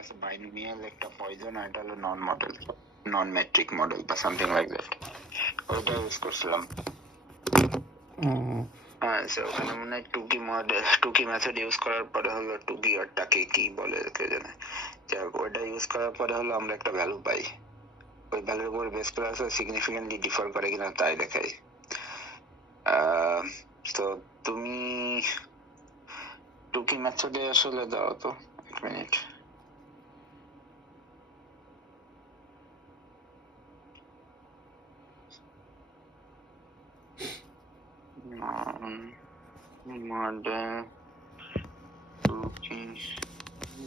আছে বাইনোমিয়াল, একটা পয়জন, আর এটা হলো নন মডেল, নন মেট্রিক মডেল বা সামথিং লাইক দ্যাট। ওইটা ইউজ করছিলাম। হ্যাঁ, সো ওখানে মনে হয় টুকি মডেল, টুকি মেথড ইউজ করার পরে হলো টুকি আর টাকে কি বলে কে জানে, যাই হোক ওইটা ইউজ করার পরে হলো আমরা একটা ভ্যালু পাই। ওই ভ্যালুর উপর বেস করে আছে সিগনিফিকেন্টলি ডিফার করে কিনা তাই দেখাই। তো তুমি টুকি মেথডে আসলে দাও তো, এক মিনিট। মডেল টুকি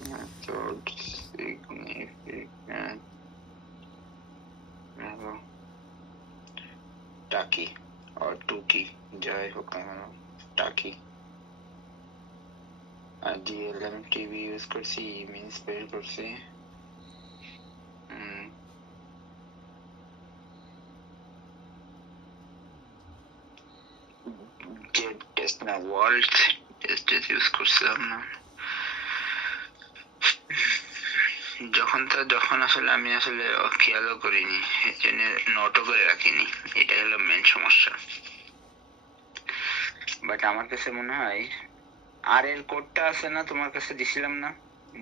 মেথড সিগনিফিকেন্ট টাকি আর টুকি যাই হোক না কেন, টাকি আর ডিএলএম টিভি ইউজ করছি, মিনস বের করছি। জেড টেস্ট না, ওয়ার্ল্ড টেস্ট ইউজ করছিলাম না। যখন আসলে আমি আসলে খেয়ালও করিনি, এই জন্য নোটও করে রাখিনি, এটা হলো মেন সমস্যা। বাট আমার কাছে মনে হয় আর এর কোডটা আছে না, তোমার কাছে দিছিলাম না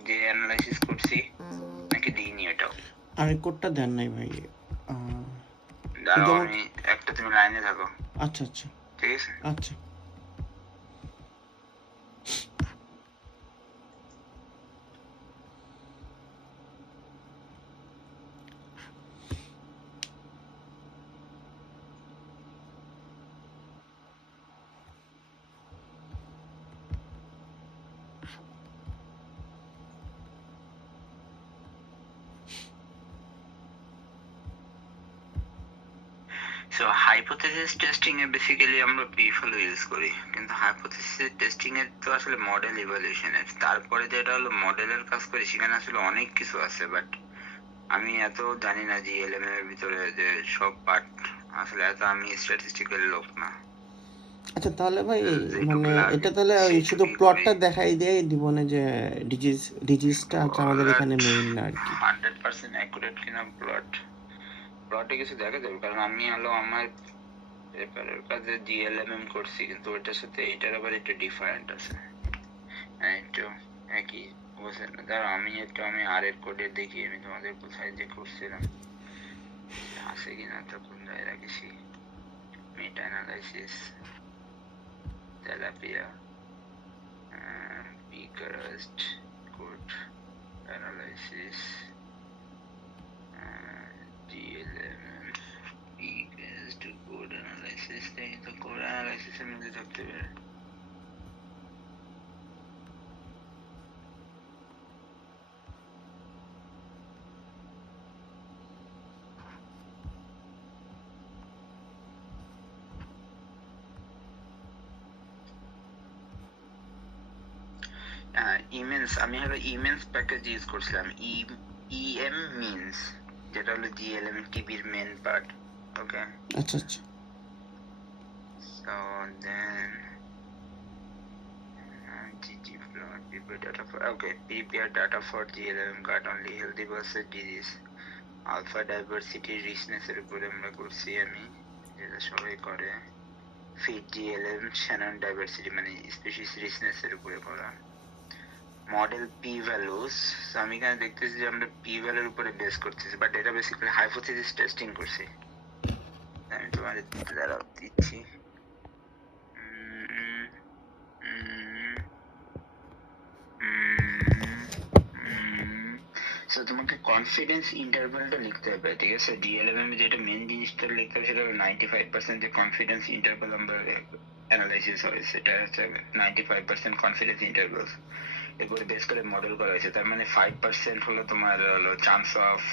যে অ্যানালাইসিস করছি, নাকি দিইনি? এটাও আর এর কোডটা দেন নাই ভাই। দাঁড়াও, আমি একটা, তুমি লাইনে থাকো। আচ্ছা আচ্ছা ঠিক আছে। আচ্ছা। সো হাইপোথেসিস টেস্টিং এ বেসিক্যালি আমরা পিএফএল ইউজ করি, কিন্তু হাইপোথেসিস টেস্টিং এর তো আসলে মডেল ইভালুয়েশনের, তারপরে যেটা হলো মডেলের কাজ করি, সেখানে আসলে অনেক কিছু আছে। বাট আমি এত জানি না জিএলএম এর ভিতরে যে সব পার্ট, আসলে এত আমি স্ট্যাটিস্টিক্যাল লোক না। আচ্ছা তাহলে ভাই মানে এটা তাহলে ওই শুধু প্লটটা দেখাই দিয়ে দিব না যে ডিজিজটা হচ্ছে আমাদের এখানে মেইন না আর কি। 100% অ্যাকুরেট কিনা প্লটে কিছু দেখা যাবে, কারণ আমি হলো আমার পেপারের কাজে জিএলএমএম করছি, কিন্তু ওইটার সাথে এইটার আবার একটু ডিফারেন্ট আছে, একটু একই বুঝলেন না। ধরো আমি আর এর কোডে দেখি, আমি তোমাদের কোথায় যে করছিলাম আছে কিনা, তো কোথায় রাখেছি, মেটা অ্যানালাইসিস, তেলাপিয়া, পিকারাস্ট কোড অ্যানালাইসিস, জিএলএমএম পিকারাস্ট কোড অ্যানালাইসিস, এই তো কোড অ্যানালাইসিসের মধ্যে থাকতে পারে। ইমেন্স, আমি হলো ইমেন্স প্যাকেজ ইউজ করছিলাম, ইএম মিনস, যেটা হলো জিএলএম টিভির মেন পার্ট। ওকে, আচ্ছা আচ্ছা। So then GG plot, prepare data for, okay, prepare data for GLM got only healthy versus disease, alpha diversity richness এর উপরে আমরা করছি, আমি যেটা সবাই করে, ফিট জিএলএম শ্যানন ডাইভার্সিটি মানে স্পিসিস রিচনেস এর উপরে করা, মডেল পি ভ্যালুস। আমি এখানে দেখতেছি যে আমরা পি ভ্যালুর উপরে বেস করতেছি, বাট এটা বেসিক্যালি হাইপোথেসিস টেস্টিং করছি। আমি তোমাদের দাঁড়াও দিচ্ছি। সো তোমাকে কনফিডেন্স ইন্টারভ্যালটা লিখতে হবে, ঠিক আছে? ডিএলএম এ যেটা মেন জিনিসটা লিখতে হবে সেটা হলো 95% যে কনফিডেন্স ইন্টারভ্যাল আমরা অ্যানালাইসিস হয়, সেটা হচ্ছে 95% কনফিডেন্স ইন্টারভ্যাল, এরপরে বেস করে মডেল করা হয়েছে। তার মানে 5% হলো তোমার হলো চান্স অফ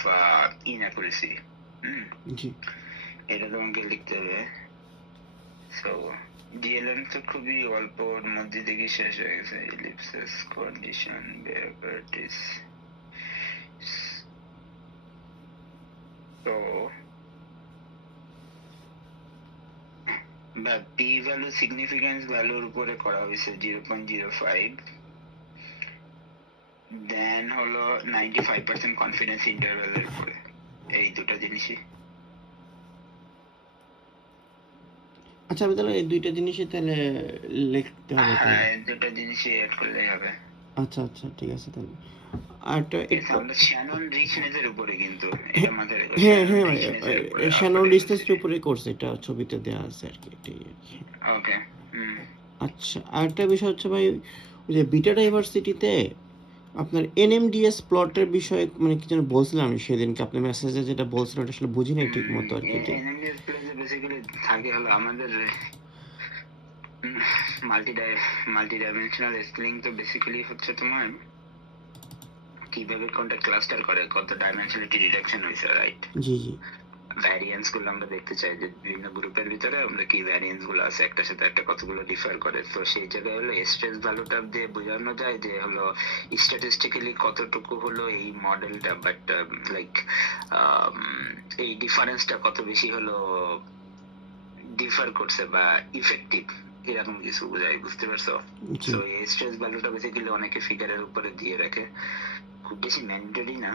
ইনঅ্যাকুরেসি। জি, এটা তোমাকে লিখতে হবে। সো ডিএলএম তো খুবই অল্পর মধ্যে থেকে শেষ হয়ে গেছে, ইলিপসিস কন্ডিশন বেয়ারকার্টিস। তো পি ভ্যালু সিগনিফিকেন্স ভ্যালুর উপরে করা হয়েছে 0.05, দেন হলো 95% কনফিডেন্স ইন্টারভ্যালের উপরে, এই দুটো জিনিসই। আচ্ছা আমি তাহলে এই দুইটা জিনিসই তাহলে লিখতে হবে তাই? হ্যাঁ, এই দুটো জিনিসই অ্যাড করলেই হবে। আচ্ছা আচ্ছা ঠিক আছে তাহলে। আর আমরা শ্যানন রিচনেসের উপরে, কিন্তু এটা মাথায় রেখো, হ্যাঁ শ্যানন হ্যাঁ ভাই, রিচনেসের উপরে শ্যানন আলফা ডিসটেন্সের ডাইভার্সিটি। উপরে করছে, এটা ছবিতে দেওয়া আছে আর কি, এটাই আর কি। ওকে। হুম। আচ্ছা আরেকটা বিষয় হচ্ছে ভাই, ওই যে বিটা ডাইভার্সিটিতে আপনার এনএমডিএস প্লটের বিষয়ে মানে কি যেন বলছিলাম আমি সেদিনকে, আপনার মেসেজে যেটা বলছিলেন ওটা আসলে বুঝি নাই ঠিক মতো আর কি। এনএমডিএস প্লেসে বেসিক্যালি থাকে হলো আমাদের মাল্টি ডাইমেনশনাল স্কেলিং। তো বেসিক্যালি হচ্ছে তোমার কিভাবে কোনটা ক্লাস্টার করে, কত ডাইমেনশনালিটি রিডাকশন হয়েছে, রাইট? জি জি। ভ্যারিয়েন্স গুলো আমরা দেখতে চাই যে বিভিন্ন গ্রুপের ভিতরে আমরা কি ভ্যারিয়েন্স গুলো আছে, একটার সাথে একটা কতগুলো ডিফার করে। তো সেই জায়গায় হলো স্ট্রেস ভ্যালুটা দিয়ে বোঝানো যায় যে হলো স্ট্যাটিস্টিক্যালি কতটুকু হলো এই মডেলটা, বাট লাইক এই ডিফারেন্সটা কত বেশি হলো ডিফার করছে বা ইফেক্টিভ, এরকম কিছু বোঝায়, বুঝতে পারছো? জি। তো এই স্ট্রেস ভ্যালুটা বেসিক্যালি অনেকে ফিগারের উপরে দিয়ে রাখে, খুব বেশি ম্যান্ডেটরি না,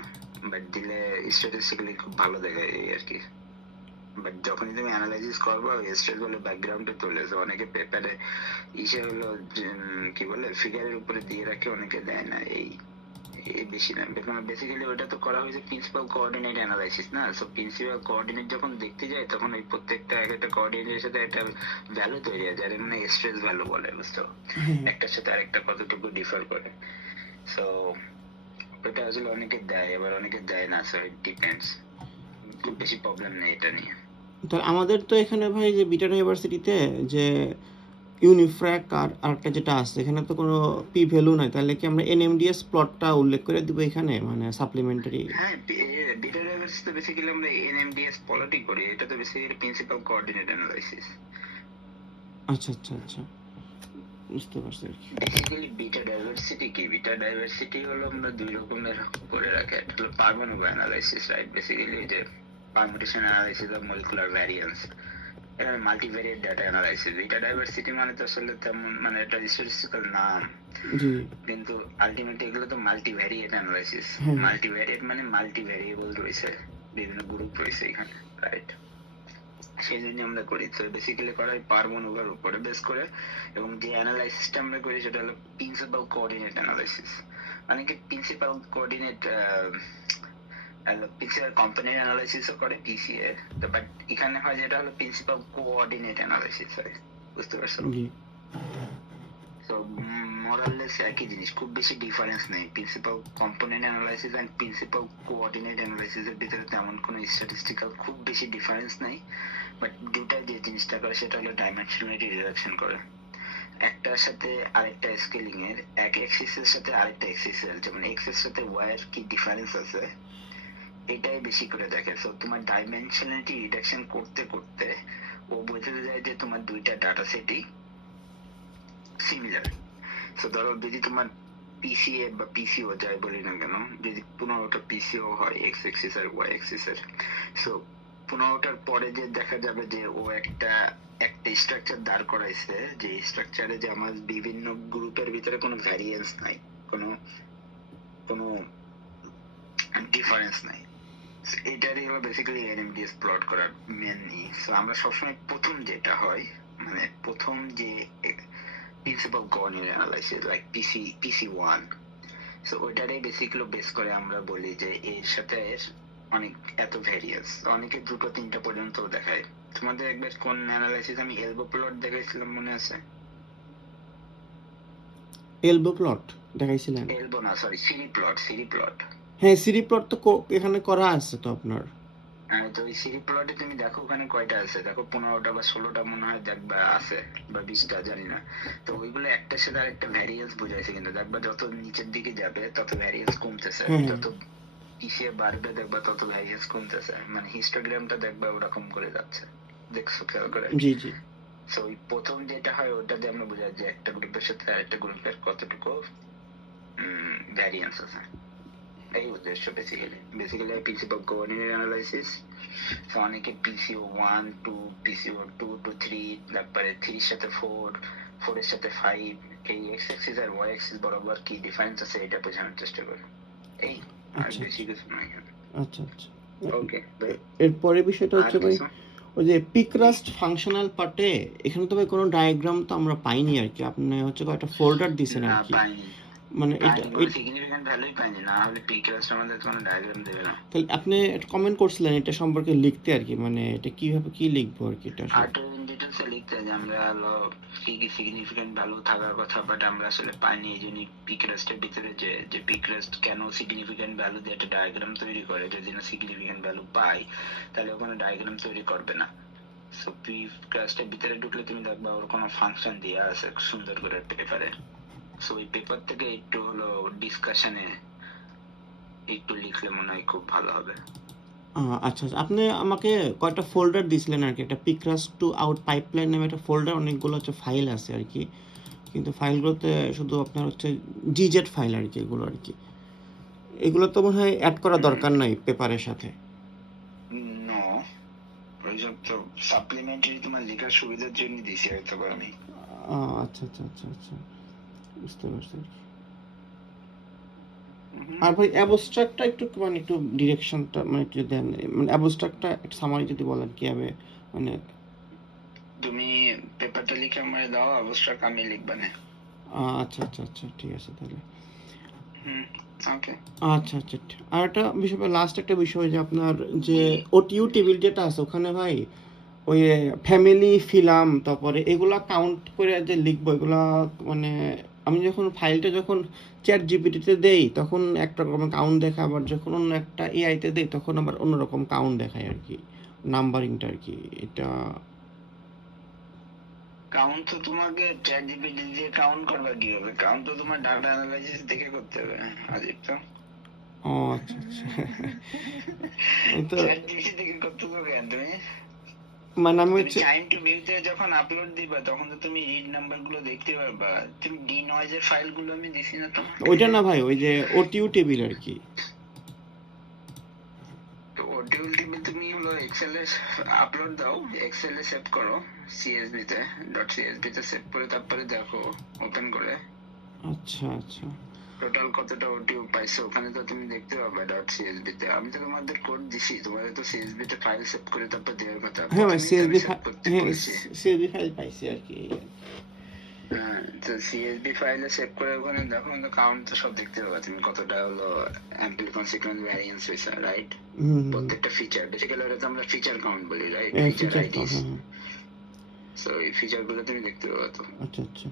বাট দিলে স্ট্যাটিস্টিক্যালি খুব ভালো দেখায় এই আর কি। বাট যখনই তুমি অ্যানালাইসিস করবে ওই স্ট্রেস ভ্যালু ব্যাকগ্রাউন্ডে চলে আসে, অনেকে পেপারে ইসে হলো কি বলে ফিগারের উপরে দিয়ে রাখে, অনেকে দেয় না, এই এই বেশি না। বেসিক্যালি ওটা তো করা হয়েছে প্রিন্সিপাল কোঅর্ডিনেট অ্যানালাইসিস না। সো প্রিন্সিপাল কোঅর্ডিনেট যখন দেখতে যায় তখন ওই প্রত্যেকটা এক একটা কোঅর্ডিনেটের সাথে একটা ভ্যালু তৈরি হয়, যার মানে স্ট্রেস ভ্যালু বলে, বুঝছো? একটার সাথে আরেকটা কতটুকু ডিফার করে। সো ওটা আসলে অনেকে দেয়, আবার অনেকে দেয় না, সো ইট ডিপেন্ডস। খুব বেশি প্রবলেম নেই এটা নিয়ে। তাহলে আমাদের তো এখানে ভাই যে বিটা ইউনিভার্সিটিতে যে ইউনিফ্র্যাক আর আরেকটা যেটা আছে এখানে তো কোনো পি ভ্যালু নাই, তাহলে কি আমরা এনএমডিএস প্লটটা উল্লেখ করে দিব এখানে মানে সাপ্লিমেন্টারি? হ্যাঁ, বিটা ডাইভার্সিটি তো বেসিক্যালি আমরা এনএমডিএস পলিটি করি, এটা তো বেসিক্যালি প্রিন্সিপাল কোঅর্ডিনেট অ্যানালাইসিস। আচ্ছা আচ্ছা আচ্ছা, বুঝতে পারছি আর কি। বেসিক্যালি বিটা ডাইভার্সিটি কি, বিটা ডাইভার্সিটি হলো আমরা দুই রকমের করে রাখি। একটা হলো পারমাণবিক অ্যানালাইসিস, রাইট? বেসিক্যালি যে permutation analysis of molecular variance, এটা মাল্টিভ্যারিয়েট ডাটা অ্যানালাইসিস। বিটা ডাইভার্সিটি মানে তো আসলে তেমন মানে একটা স্ট্যাটিস্টিক্যাল নাম, জি। কিন্তু আলটিমেটলি এগুলো তো মাল্টিভ্যারিয়েট অ্যানালাইসিস। হ্যাঁ। মাল্টিভ্যারিয়েট মানে মাল্টি ভ্যারিয়েবল রয়েছে, বিভিন্ন গ্রুপ রয়েছে এখানে, রাইট? সেই জন্য আমরা করি। তো বেসিক্যালি করা হয় পারমাণবিকের উপরে বেস করে, এবং যে অ্যানালাইসিসটা আমরা করি সেটা হলো প্রিন্সিপাল কোঅর্ডিনেট অ্যানালাইসিস। মানে কি প্রিন্সিপাল কোঅর্ডিনেট প্রিন্সিপাল কম্পোনেন্ট অ্যানালাইসিসও করে পিসিএ, তো বাট এখানে হয় যেটা হলো প্রিন্সিপাল কোঅর্ডিনেট অ্যানালাইসিস হয়, বুঝতে পারছো? জি। তো মোরাললেস একই জিনিস, খুব বেশি ডিফারেন্স নেই principal component analysis and principal coordinate analysis এর ভিতরে তেমন কোনো স্ট্যাটিস্টিক্যাল খুব বেশি ডিফারেন্স নেই। বাট দুটা যে জিনিসটা করে সেটা হলো ডাইমেনশনালিটি রিডাকশন করে, একটার সাথে আরেকটা স্কেলিং এর, এক এক্সিসের সাথে আরেকটা এক্সিসের, যেমন এক্স এর সাথে ওয়াই এর কি ডিফারেন্স আছে এটাই বেশি করে দেখে। সো তোমার ডাইমেনশনালিটি রিডাকশন করতে করতে ও বোঝাতে যায় যে তোমার দুইটা ডাটা সেটই সিমিলার। সো ধরো যদি তোমার পিসিএ বা পিসিও যাই বলি না কেন, যদি 15টা পিসিও হয় এক্স এক্সিস আর ওয়াই এক্সিস এর, সো 15টার পরে যে দেখা যাবে যে ও একটা একটা স্ট্রাকচার দাঁড় করাইছে, যে স্ট্রাকচারে যে আমার বিভিন্ন গ্রুপের ভিতরে কোনো ভ্যারিয়েন্স নাই, কোনো কোনো ডিফারেন্স নাই। এটারই হলো বেসিক্যালি এনএমডিএস প্লট করার মেন ই। সো আমরা সবসময় প্রথম যেটা হয়, মানে প্রথম যে principal coordinate analysis like PC one, so ওইটারই বেসিক্যালি বেস করে আমরা বলি যে এর সাথে এর অনেক এত ভ্যারিয়েন্স, অনেকে দুটো তিনটা পর্যন্ত দেখায়। তোমাদের একবার কোন অ্যানালাইসিস আমি এলবো প্লট দেখাইছিলাম মনে আছে? এলবো প্লট দেখাইছিলেন? এলবো না, সরি, সিরি প্লট। হ্যাঁ সিরি প্লট তো এখানে করা আছে তো আপনার। হ্যাঁ, তো ওই সিরি প্লটে তুমি দেখো ওখানে কয়টা আছে, দেখো 15টা বা 16টা মনে হয় দেখবা আছে, বা 20টা জানি না। তো ওইগুলো একটার সাথে আরেকটা ভ্যারিয়েন্স বুঝাইছে, কিন্তু দেখবা যত নিচের দিকে যাবে তত ভ্যারিয়েন্স কমতেছে, হ্যাঁ। যত পিছিয়ে বাড়বে দেখবা তত ভ্যারিয়েন্স কমতেছে, মানে হিস্টোগ্রামটা দেখবা ওরকম করে যাচ্ছে, দেখছো খেয়াল করে? জি জি। সো ওই প্রথম যেটা হয় ওটা দিয়ে আমরা বোঝাই যে একটা গ্রুপের সাথে আরেকটা গ্রুপের কতটুকু ভ্যারিয়েন্স আছে, এই উদ্দেশ্য বেসিক্যালি প্রিন্সিপাল কোঅর্ডিনেট অ্যানালাইসিস। তো অনেকে পিসিও 1 2 পিসিও 2 টু 3, তারপরে 3 এর সাথে 4, 4 এর সাথে 5 এই এক্স অ্যাক্সিস আর ওয়াই অ্যাক্সিস বরাবর কি ডিফারেন্স আছে এটা বোঝানোর চেষ্টা করো। এই আর আচ্ছা বেশি কিছু না এখানে। আচ্ছা আচ্ছা। ওকে এরপরে বিষয়টা আর হচ্ছে ভাই, কিছু ওই যে পিকরাস্ট ফাংশনাল পার্টে এখানে তো ভাই কোনো ডায়াগ্রাম তো আমরা পাইনি আর কি। আপনি হচ্ছে কয়েকটা ফোল্ডার দিছেন না আর কি, পাইনি, মানে এটা পাইনি কোনো সিগনিফিকেন্ট ভ্যালুই পাইনি, না হলে পি ক্লাস আমাদের কোনো ডায়াগ্রাম দেবে না। তাহলে আপনি একটা কমেন্ট করছিলেন এটা সম্পর্কে লিখতে আর কি, মানে এটা কিভাবে কি লিখবো আর কি এটা আসলে। আর্টের ইন ডিটেলসে লিখতে যে আমরা হলো কি কি সিগনিফিকেন্ট ভ্যালু থাকার কথা, বাট আমরা আসলে পাইনি। এই জন্য পিক্রেস্টের ভিতরে যে যে পিক্রেস্ট কেন সিগনিফিকেন্ট ভ্যালু দিয়ে একটা ডায়াগ্রাম তৈরি করে, যদি না সিগনিফিকেন্ট ভ্যালু পাই তাহলে ওখানে ডায়াগ্রাম তৈরি করবে না। সো পিক্রেস্টের ভিতরে ঢুকলে তুমি দেখবা ওর কোনো ফাংশন দেওয়া আছে সুন্দর করে পেপারে। সো ওই পেপার থেকে একটু হলো ডিসকাশনে একটু লিখলে মনে হয় খুব ভালো হবে। আচ্ছা আচ্ছা, আপনি আমাকে কয়টা ফোল্ডার দিছিলেন আর কি, একটা পিকরাস্ট টু আউট পাইপলাইন নামে একটা ফোল্ডার, অনেকগুলো হচ্ছে ফাইল আছে আর কি, কিন্তু ফাইলগুলোতে শুধু আপনার হচ্ছে জিজেড ফাইল আর কি, এগুলো আর কি। এগুলো তো মনে হয় অ্যাড করা দরকার নাই পেপারের সাথে। নো, ওইসব তো সাপ্লিমেন্টারি তোমার লেখার সুবিধার জন্য দিছি হয়তো বা আমি। আচ্ছা আচ্ছা আচ্ছা আচ্ছা, বুঝতে পারছি আর কি। আর ভাই অ্যাবস্ট্রাক্টটা একটু মানে একটু ডিরেকশনটা মানে একটু দেন, মানে অ্যাবস্ট্রাক্টটা একটু সামারি যদি বলেন কিভাবে, মানে তুমি পেপারটা লিখে আমায় দাও, অবশ্যই আমি লিখবা না। আচ্ছা আচ্ছা আচ্ছা, ঠিক আছে তাহলে। ওকে আচ্ছা আচ্ছা আর একটা বিষয়, লাস্ট একটা বিষয় যে আপনার যে ওটিইউ টেবিল যেটা আছে ওখানে ভাই ওই ফ্যামিলি ফিলাম তারপরে এগুলা কাউন্ট করে যে লিখবো এগুলা, মানে আমি যখন ফাইলটা যখন চ্যাট জিপিটিতে দেই তখন একটা রকম কাউন্ট দেখায়, আবার যখন অন্য একটা এআইতে দেই তখন আবার অন্যরকম কাউন্ট দেখায় আর কি, নাম্বারিংটা আর কি। এটা কাউন্ট তো তোমাকে চ্যাট জিপিটি দিয়ে কাউন্ট করবা কিভাবে? কাউন্ট তো তোমার ডাটা অ্যানালাইসিস দেখে করতে হবে। আজিব তো। ও আচ্ছা আচ্ছা এই তো চ্যাট জিপিটি দেখে করতে হবে কেন তুমি? মানে আমি তুমি হচ্ছে টাইম টু ভিউতে যখন আপলোড দিবা তখন তো তুমি রিড নাম্বার গুলো দেখতে পারবা। তুমি ডি নয়েজের ফাইল গুলো আমি দিছি না তোমাকে? ওইটা না ভাই, ওই যে ওটিইউ টেবিল আর কি। তো ওটিউল টেবিল তুমি হলো এক্সেল এ আপলোড দাও, এক্সেল এ সেভ করো, সিএসভি তে ডট সিএসভি তে সেভ করে তারপরে দেখো ওপেন করে আচ্ছা আচ্ছা টোটাল কতটা ওটিউ পাইছো ওখানে তো তুমি দেখতে পাবে ডট সিএসভি তে। আমি তো তোমাদের কোড দিছি, তোমাদের তো সিএসভি তে ফাইল সেভ করে তারপর দেওয়ার কথা। হ্যাঁ ভাই, প্রথমেই তো আমি সেভ করতে হ্যাঁ বলেছি। সিএসভি ফাইল পাইছি আর কি। হ্যাঁ, তো সিএসভি ফাইলে সেভ করে ওখানে দেখো তো কাউন্ট তো সব দেখতে পাবা তুমি, কতটা হলো অ্যাম্পল কনসিকুয়েন্স ভ্যারিয়েন্স হয়েছে, রাইট? প্রত্যেকটা ফিচার, বেসিক্যালি ওটা তো আমরা ফিচার কাউন্ট বলি, right? Feature feature count, IDs. হ্যাঁ সো এই ফিচার গুলো তুমি দেখতে পাবা তো। আচ্ছা আচ্ছা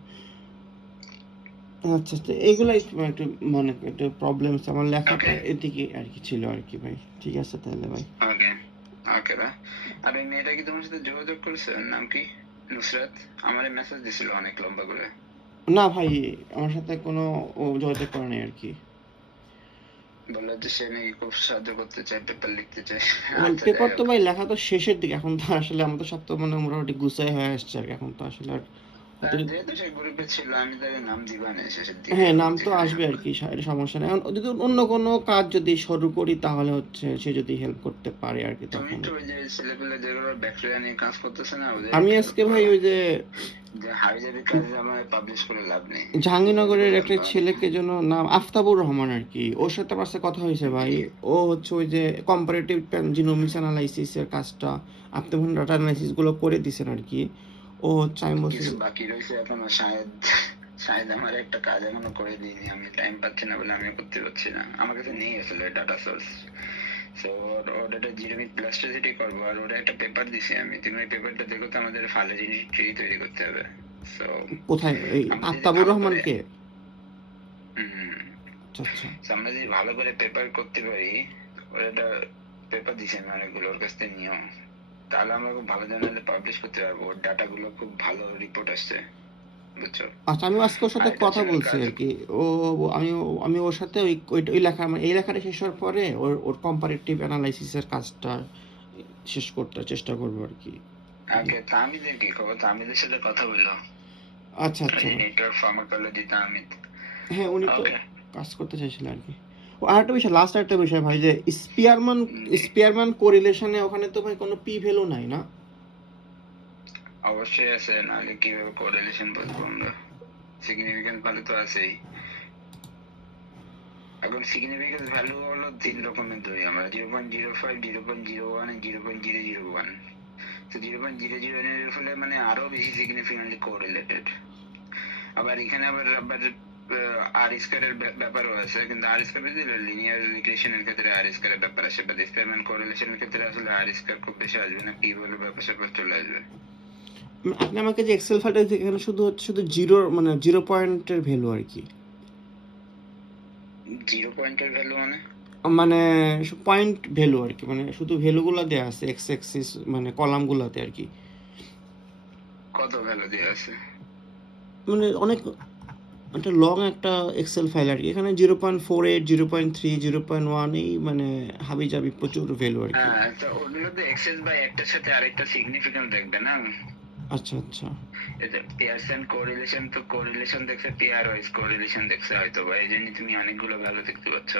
আচ্ছা আচ্ছা, এইগুলাই একটু মানে একটু প্রবলেম আমার লেখাটা এদিকে আর কি ছিল আর কি ভাই। ঠিক আছে তাহলে ভাই। ওকে ওকে দা। আর এই মেয়েটা কি তোমার সাথে যোগাযোগ করেছে? ওর নাম কি? নুসরাত আমারে মেসেজ দিছিল অনেক লম্বা করে। না ভাই, আমার সাথে কোনো ও যোগাযোগ করে নাই আর কি। বললো যে সে নাকি খুব সাহায্য করতে চায়, পেপার লিখতে চায়। আচ্ছা পেপার যাই তো হোক। ভাই লেখা তো শেষের দিকে, এখন তো আসলে আমাদের সব তো মানে মোটামুটি গুছাই হয়ে আসছে আর কি, এখন তো আসলে আর যেহেতু সে গ্রুপে ছিল আমি তাকে নাম দিবা না শেষের দিকে। হ্যাঁ নাম তো আসবে আর কি, এটা সমস্যা নেই। এখন যদি অন্য কোনো কাজ যদি শুরু করি তাহলে হচ্ছে সে যদি হেল্প করতে পারে আর কি তুমি তখন। তো ওই যে ছেলেপেলে যেগুলো ব্যাকটেরিয়া নিয়ে কাজ করতেছে না, ওদের আমি আজকে ভাই ওই যে হাবিজাবি কাজে আমার পাবলিশ করে লাভ নেই। জাহাঙ্গীরনগরের একটা ছেলেকে যেন নাম আফতাবুর রহমান আর কি, ওর সাথে আমার সাথে কথা হয়েছে ভাই। ও হচ্ছে ওই যে কম্পারেটিভ জিনোমিক্স অ্যানালাইসিস এর কাজটা, আপনি যখন ডাটা অ্যানালাইসিস গুলো করে দিছেন আর কি। ও হচ্ছে আমি বলছি কিছু বাকি রয়েছে এখনো, শায়দ আমার একটা কাজ এখনো করে দিইনি, আমি টাইম পাচ্ছি না বলে আমি করতে পারছি না। আমার কাছে নেই আসলে ডাটা সোর্স। সো ওর একটা জিরোমিক প্লাস্টিসিটি করবো, আর ওরা একটা পেপার দিছি আমি। তুমি ওই পেপারটা দেখো তো, আমাদের ফাইলোজেনি ট্রি তৈরি করতে হবে। সো কোথায়, এই আফতাবুর রহমানকে? আচ্ছা আচ্ছা আমরা যদি ভালো করে পেপার করতে পারি, ওর একটা পেপার দিছি আমি অনেকগুলো, ওর কাছ থেকে নিও, তাহলে আমরা খুব ভালো জার্নালে পাবলিশ করতে পারবো। ওর ডাটাগুলো খুব ভালো রিপোর্ট আসছে, বুঝছো? আচ্ছা, আমি আজকে ওর সাথে আর এটা কথা ছিল বলছি কাজ। আর কি। ও আমি আমি ওর সাথে ওই লেখা মানে এই লেখাটা শেষ হওয়ার পরে ওর কম্পারেটিভ অ্যানালাইসিসের কাজটা শেষ করতে চেষ্টা করবো আর কি। আগে তামিদের কি খবর? তামিদের সাথে কথা বললো? আচ্ছা আচ্ছা নেটওয়ার্ক ফার্মাকোলজি তামিদ। হ্যাঁ উনি তো ওকে কাজ করতে চাইছিল আর কি। ও আরেকটা বিষয়, লাস্ট একটা বিষয় ভাই, যে স্পিয়ারম্যান কোরিলেশনে ওখানে তো ভাই কোনো পি ভ্যালু নাই না? অবশ্যই আছে, নাহলে কিভাবে কোরিলেশন বলবো আমরা? সিগনিফিকেন্ট ভ্যালু তো আছেই। এখন সিগনিফিকেন্স ভ্যালু হলো 3 রকমের ধরি আমরা, 0.05, 0.01 আর 0.001। তো 0.001 এর ফলে মানে আরো বেশি সিগনিফিকেন্টলি কোরিলেটেড। আবার এখানে আবার আর স্কয়ারের ব্যাপারও আছে, কিন্তু আর স্কয়ার যদি লিনিয়ার রিগ্রেশনের ক্ষেত্রে আর স্কয়ারের ব্যাপার আসে, বাট এক্সপেরিমেন্ট কোরিলেশনের ক্ষেত্রে আসলে আর স্কয়ার খুব বেশি আসবে না, পি বলে ব্যাপার স্যাপার চলে আসবে। আপনি আমাকে যে এক্সেল ফাইলটা দিয়েছেন, এখানে শুধু হচ্ছে শুধু জিরোর মানে 0 পয়েন্টের ভ্যালু আর কি। 0 পয়েন্টের ভ্যালু মানে? মানে পয়েন্ট ভ্যালু আর কি, মানে শুধু ভ্যালুগুলো দেয়া আছে এক্স অ্যাক্সিস মানে কলামগুলোতে আর কি। কত ভ্যালু দেওয়া আছে? মানে অনেক একটা লং একটা এক্সেল ফাইল আর কি। এখানে 0.48, 0.3, 0.1 এই মানে হাবিজাবি প্রচুর ভ্যালু আর কি। হ্যাঁ, তো ওগুলো তো এক্সেস বাই একটার সাথে আরেকটা সিগনিফিকেন্ট দেখবে না। আচ্ছা আচ্ছা এটা পিয়ারসন কোরিলেশন, তো কোরিলেশন দেখছে, পিয়ার ওয়াইজ কোরিলেশন দেখছে হয়তো, বা এই জন্য তুমি অনেকগুলো ভ্যালু দেখতে পাচ্ছ।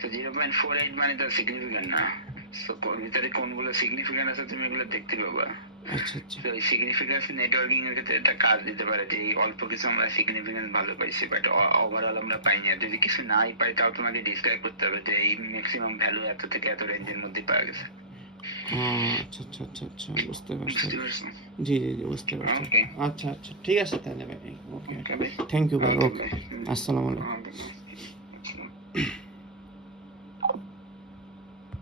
তো 0.48 মানে তো সিগনিফিকেন্ট না। তো ভিতরে কোনগুলো সিগনিফিকেন্ট আছে তুমি এগুলো দেখতে পাবা। আচ্ছা আচ্ছা তো এই সিগনিফিকেন্স নেটওয়ার্কিং এর ক্ষেত্রে একটা কাজ দিতে পারে, যে এই অল্প কিছু আমরা সিগনিফিকেন্স ভালো পাইছি, বাট ওভারঅল আমরা পাইনি। আর যদি কিছু নাই পাই, তাও তোমাকে ডিসক্রাইব করতে হবে যে এই ম্যাক্সিমাম ভ্যালু এত থেকে এত রেঞ্জের মধ্যে পাওয়া গেছে। আচ্ছা আচ্ছা আচ্ছা আচ্ছা বুঝতে পারছি। বুঝতে পারছো? জি জি জি বুঝতে পারছি। ওকে আচ্ছা আচ্ছা ঠিক আছে তাহলে ভাই। ওকে ওকে ভাই। থ্যাংক ইউ ভাই। ওকে ওকে ভাই। আসসালামু আলাইকুম। ওকে ভাই।